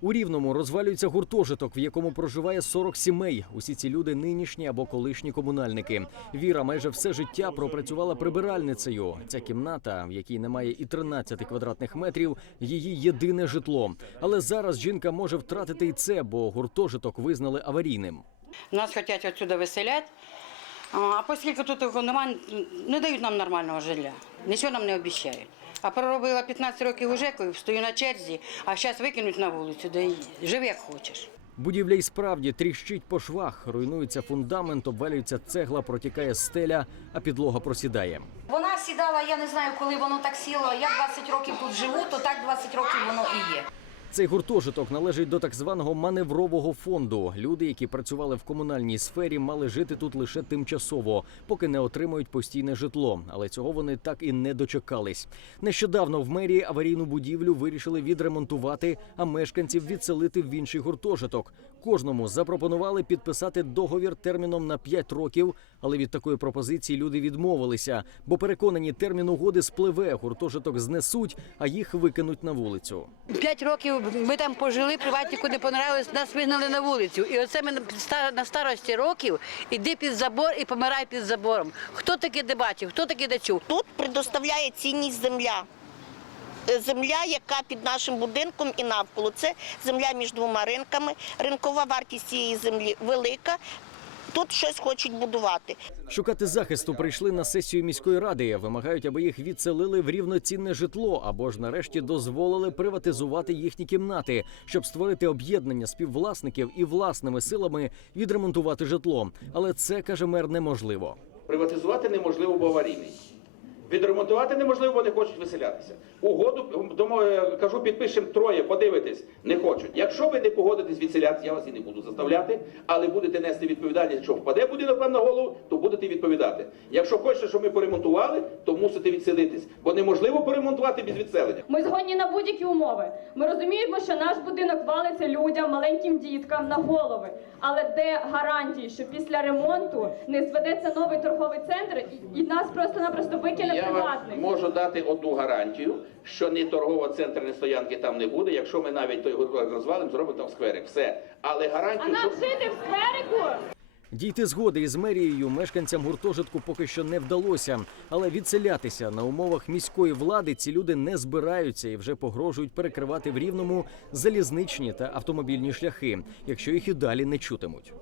У Рівному розвалюється гуртожиток, в якому проживає 40 сімей. Усі ці люди нинішні або колишні комунальники. Віра майже все життя пропрацювала прибиральницею. Ця кімната, в якій немає і 13 квадратних метрів, її єдине житло. Але зараз жінка може втратити і це, бо гуртожиток визнали аварійним. Нас хочуть відсюди виселяти, а оскільки тут його немає, не дають нам нормального житла. Нічого нам не обіцяють. А проробила 15 років у ЖЕКу, стою на черзі, а зараз викинуть на вулицю, де живи як хочеш. Будівля й справді тріщить по швах, руйнується фундамент, обвалюється цегла, протікає стеля, а підлога просідає. Вона сідала, я не знаю, коли воно так сіло. Я 20 років тут живу, то так 20 років воно і є. Цей гуртожиток належить до так званого маневрового фонду. Люди, які працювали в комунальній сфері, мали жити тут лише тимчасово, поки не отримають постійне житло. Але цього вони так і не дочекались. Нещодавно в мерії аварійну будівлю вирішили відремонтувати, а мешканців відселити в інший гуртожиток. Кожному запропонували підписати договір терміном на 5 років, але від такої пропозиції люди відмовилися, бо переконані термін угоди спливе, гуртожиток знесуть, а їх викинуть на вулицю. П'ять років ми там пожили, приватнику не понравилось, нас вигнали на вулицю. І оце ми на старості років іди під забор і помирай під забором. Хто таке де бачив, хто таке де чув? Тут предоставляє цінність земля. Е, Земля, яка під нашим будинком і навколо. Це земля між двома ринками. Ринкова вартість цієї землі велика. Тут щось хочуть будувати. Шукати захисту прийшли на сесію міської ради. Вимагають, аби їх відселили в рівноцінне житло або ж нарешті дозволили приватизувати їхні кімнати, щоб створити об'єднання співвласників і власними силами відремонтувати житло. Але це каже мер неможливо. Приватизувати неможливо, бо аварійний. Відремонтувати неможливо, бо не хочуть виселятися. Угоду е, кажу, підпишемо троє, подивитесь, не хочуть. Якщо ви не погодитесь відселятися, я вас і не буду заставляти, але будете нести відповідальність. Якщо впаде будинок вам на голову, то будете відповідати. Якщо хочете, щоб ми поремонтували, то мусите відселитись, бо неможливо поремонтувати без відселення. Ми згодні на будь-які умови. Ми розуміємо, що наш будинок валиться людям, маленьким діткам на голови. Але де гарантії, що після ремонту не зведеться новий торговий центр і нас просто-напросто викине Я вам можу дати одну гарантію, що ні торгового центру, ні стоянки там не буде. Якщо ми навіть той гуртожиток розвалимо, зробимо там скверик. Все. Але А нам жити в скверику? Дійти згоди із мерією мешканцям гуртожитку поки що не вдалося, але відселятися на умовах міської влади ці люди не збираються і вже погрожують перекривати в рівному залізничні та автомобільні шляхи, якщо їх і далі не чутимуть.